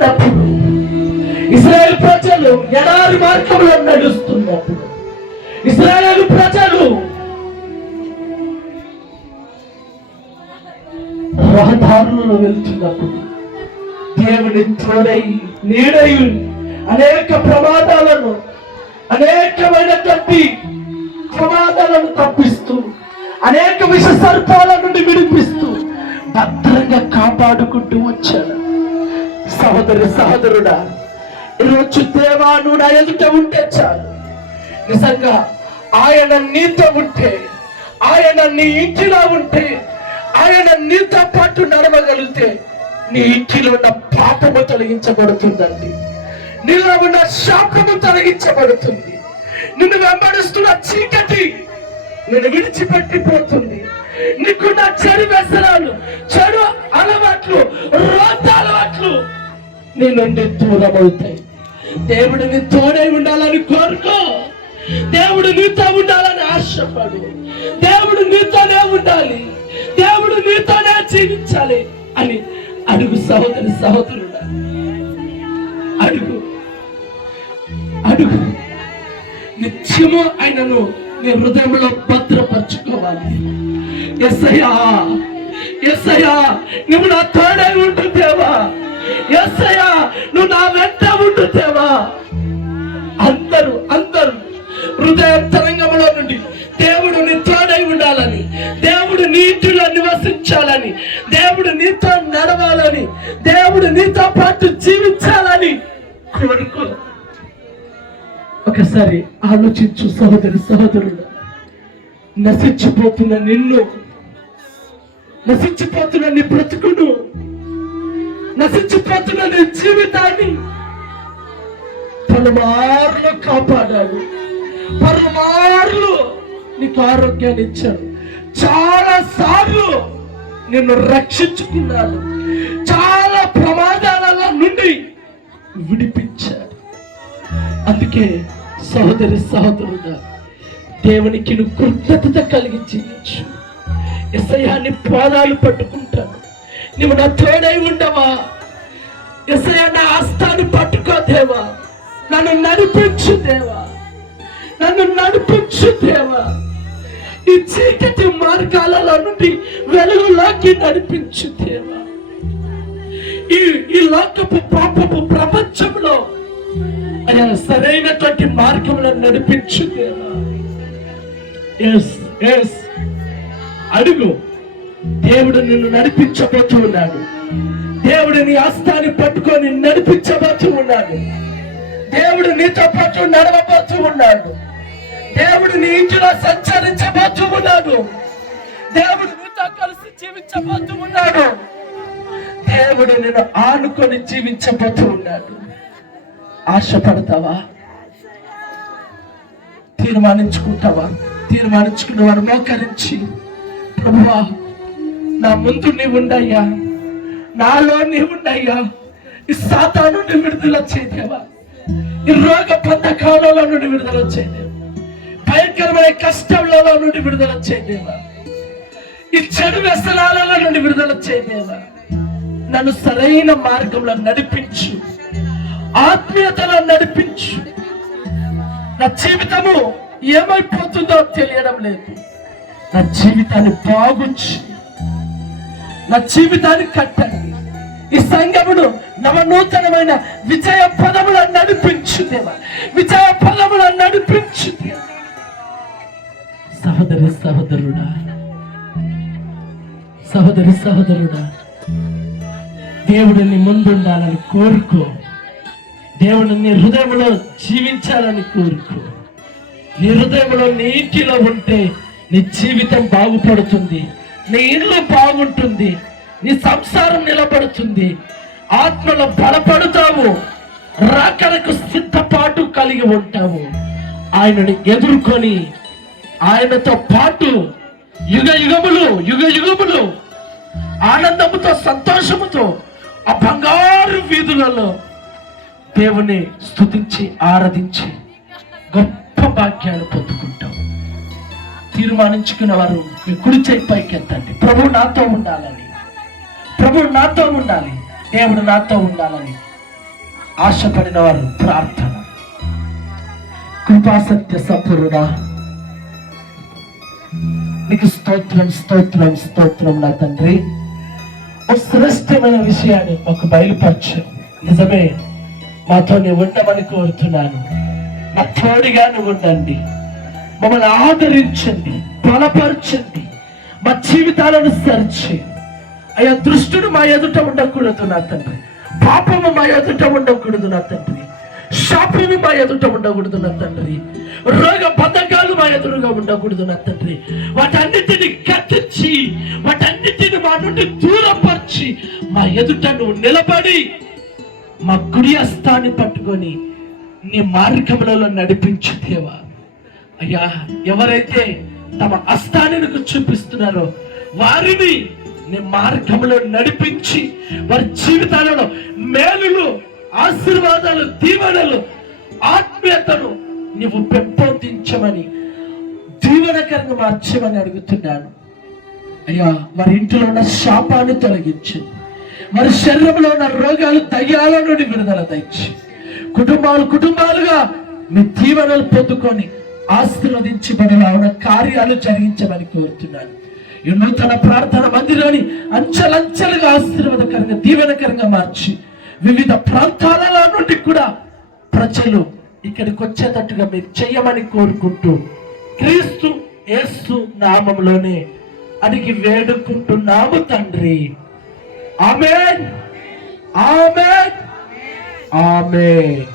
ఉన్నప్పుడు, ఇశ్రాయేలు ప్రజలు ఎడారి మార్గంలో నడుస్తున్నప్పుడు, ఇశ్రాయేలు ప్రజలు రహదారులలో వెళ్తున్నప్పుడు దేవుని తోడై నీడై అనేక ప్రమాదాలను, అనేకమైనటువంటి ప్రమాదాలను తప్పిస్తూ, అనేక విష సర్పాల నుండి విడిపిస్తూ భద్రంగా కాపాడుకుంటూ వచ్చాడు. సహోదరి సహోదరుడా, ఈరోజు దేవా నువ్వు నా ఎదుట ఉంటే చాలు. నిజంగా ఆయన నీతో ఉంటే, ఆయన నీ ఇంటిలో ఉంటే, ఆయన నీతో పాటు నడవగలిగితే నీ ఇంటిలో ఉన్న పాపము తొలగించబడుతుందండి. నీలో ఉన్న శాపము తొలగించబడుతుంది. నిన్ను వెంబడిస్తున్న చీకటి నిన్ను విడిచిపెట్టిపోతుంది. నీకున్న చెడు వ్యసనాలు, చెడు అలవాట్లు, రోత అలవాట్లు నీ నుండి దూరం అవుతాయి. దేవుడు నీ తోడై ఉండాలని కోరుకో. దేవుడు నీతో ఉండాలని ఆశపడు. దేవుడు నీతోనే ఉండాలి, దేవుడు నీతోనే జీవించాలి అని అడుగు. సహోదరి సహోదరుడా, అడుగు అడుగు. నిత్యము ఆయనను నీ హృదయంలో భద్రపరచుకోవాలి. యేసయ్యా, యేసయ్యా నువ్వు నా తోడై ఉంటుదేవా, యేసయ్యా నువ్వు నా వెంట ఉంటుదేవా. అందరూ హృదయ తరంగంలో నుండి దేవుడు నీ తోడై ఉండాలని, దేవుడు నీ ఇంటిలో నివసించాలని, దేవుడు నీతో నడవాలని, దేవుడు నీతో పాటు జీవించాలని కోరుకో. ఒకసారి ఆలోచించు సహోదరి సహోదరుడు. నశించిపోతున్న నిన్ను, నశించిపోతున్న నీ బ్రతుకును, నశించిపోతున్న నీ జీవితాన్ని పలుమార్లు కాపాడాడు, పలుమార్లు నీకు ఆరోగ్యాన్ని ఇచ్చాడు, చాలా సార్లు నిన్ను రక్షించుకున్నాడు, చాలా ప్రమాదాల నుండి విడిపించాడు. అందుకే సహోదరి సహోదరుడా, దేవునికి నువ్వు కృతజ్ఞత కలిగించి యేసయ్యాని పాదాలు పట్టుకుంటాను. నువ్వు నా తోడై ఉండవా? యేసయ్యా నా హస్తాన్ని పట్టుకో దేవా, నన్ను నడిపించు దేవా, నన్ను నడిపించు దేవా. ఈ చీకటి మార్గాలలో నుండి వెలుగులోకి నడిపించు దేవా. ఈ లోకపు పాపపు ప్రపంచంలో సరైనటువంటి మార్గంలో నడిపించు దేవా. అడుగు. దేవుడు నిన్ను నడిపించబోతూ ఉన్నాడు. దేవుడు నీ హస్తాన్ని పట్టుకొని నడిపించబోతూ ఉన్నాడు. దేవుడు నీతో పాటు నడవబోతూ ఉన్నాడు. దేవుడు నీ ఇంటిలో సంచరించబోతూ ఉన్నాడు. దేవుడు నీతో కలిసి జీవించబోతూ ఉన్నాడు. దేవుడు నిన్ను ఆనుకొని జీవించబోతూ ఉన్నాడు. ఆశపడతావా? తీర్మానించుకుంటావా? తీర్మానించుకున్న వారు మోకరించి, ప్రభువా నా ముందు నీవు ఉండయ్యా, నాలో నీవు ఉండయ్యా, ఈ సాతాను నుండి విడుదల చేయదేవా, ఈ రోగ బంధకాలలో నుండి విడుదల చేయదేవా, భయంకరమైన కష్టంలో నుండి విడుదల చేయదేవా, ఈ చెడు వ్యసనాలలో నుండి విడుదల చేయదేవా. నన్ను సరైన మార్గంలో నడిపించు, ఆత్మీయతలో నడిపించు. నా జీవితము ఏమైపోతుందో తెలియడం లేదు. నా జీవితాన్ని బాగుంచి, నా జీవితాన్ని కట్టండి. ఈ సంఘమును నవనూతనమైన విజయ పదములను నడిపించు దేవా, విజయ పదములను నడిపించు దేవా. సహోదరి సహోదరుడా, సహోదరి సహోదరుడా, దేవుడిని ముందుండాలని కోరుకో. దేవుడు నీ హృదయంలో జీవించాలని కోరుకో. నీ హృదయంలో నీ ఇంటిలో ఉంటే నీ జీవితం బాగుపడుతుంది, నీ ఇల్లు బాగుంటుంది, నీ సంసారం నిలబడుతుంది, ఆత్మలో బలపడతావు, రాకడకు సిద్ధపాటు కలిగి ఉంటావు. ఆయనని ఎదుర్కొని ఆయనతో పాటు యుగ యుగములు ఆనందముతో సంతోషముతో ఆ బంగారు వీధులలో దేవుని స్తుతించి ఆరాధించి గొప్ప భాగ్యాలు పొందుకుంటాం. తీర్మానించుకున్న వారు మీ కుడి చేయి పైకి ఎత్తండి. ప్రభువు నాతో ఉండాలని, ప్రభువు నాతో ఉండాలి, దేవుడు నాతో ఉండాలని ఆశపడిన వారు ప్రార్థన. కృపాసత్య సంపూర్ణ నీకు స్తోత్రం స్తోత్రం స్తోత్రం నా తండ్రి. ఓ శ్రేష్టమైన విషయాన్ని మాకు బయలుపరచు. నిజమే, మాతో నువ్వు ఉండమని కోరుతున్నాను. నా తోడుగా నువ్వు ఉండండి, మమ్మల్ని ఆదరించండి, బలపరచండి, మా జీవితాలను సరిచి. అయ్యా, దృష్టుడు మా ఎదుట ఉండకూడదు నా తండ్రి, పాపము మా ఎదుట ఉండకూడదు నా తండ్రి, శాపము మా ఎదుట ఉండకూడదు నా తండ్రి, రోగ బంధకాలు మా ఎదురుగా ఉండకూడదు నా తండ్రి. వాటన్నిటిని కత్తించి, వాటన్నిటిని మా నుండి దూరపరిచి, మా ఎదుట నువ్వు నిలబడి మా కుడి హస్తాన్ని పట్టుకొని నీ మార్గములలో నడిపించు దేవా. అయ్యా, ఎవరైతే తమ హస్తాన్ని నీకు చూపిస్తున్నారో వారిని నీ మార్గంలో నడిపించి వారి జీవితాలలో మేలులు, ఆశీర్వాదాలు, దీవెనలు, ఆత్మీయతను నీవు పెంపొందించమని, దీవెనకరంగా మార్చమని అడుగుతున్నాను. అయ్యా, వారి ఇంట్లో ఉన్న శాపాన్ని తొలగించు, వారి శరీరంలో ఉన్న రోగాలు, దయ్యాల నుండి విడుదల దయచి, కుటుంబాలుగా మీ దీవెనలు పొందుకొని ఆశీర్వదించబడిన ఉన్న కార్యాలు జరిగించమని కోరుతున్నాను. ఈ నూతన ప్రార్థన మందిరాన్ని అంచెలంచెలుగా ఆశీర్వాదకరంగా, దీవెనకరంగా మార్చి వివిధ ప్రాంతాల నుండి కూడా ప్రజలు ఇక్కడికి వచ్చేటట్టుగా మీరు చెయ్యమని కోరుకుంటూ క్రీస్తు యేసు నామములోనే అడిగి వేడుకుంటున్నాము తండ్రి. ఆమేన్, ఆమేన్, ఆమేన్.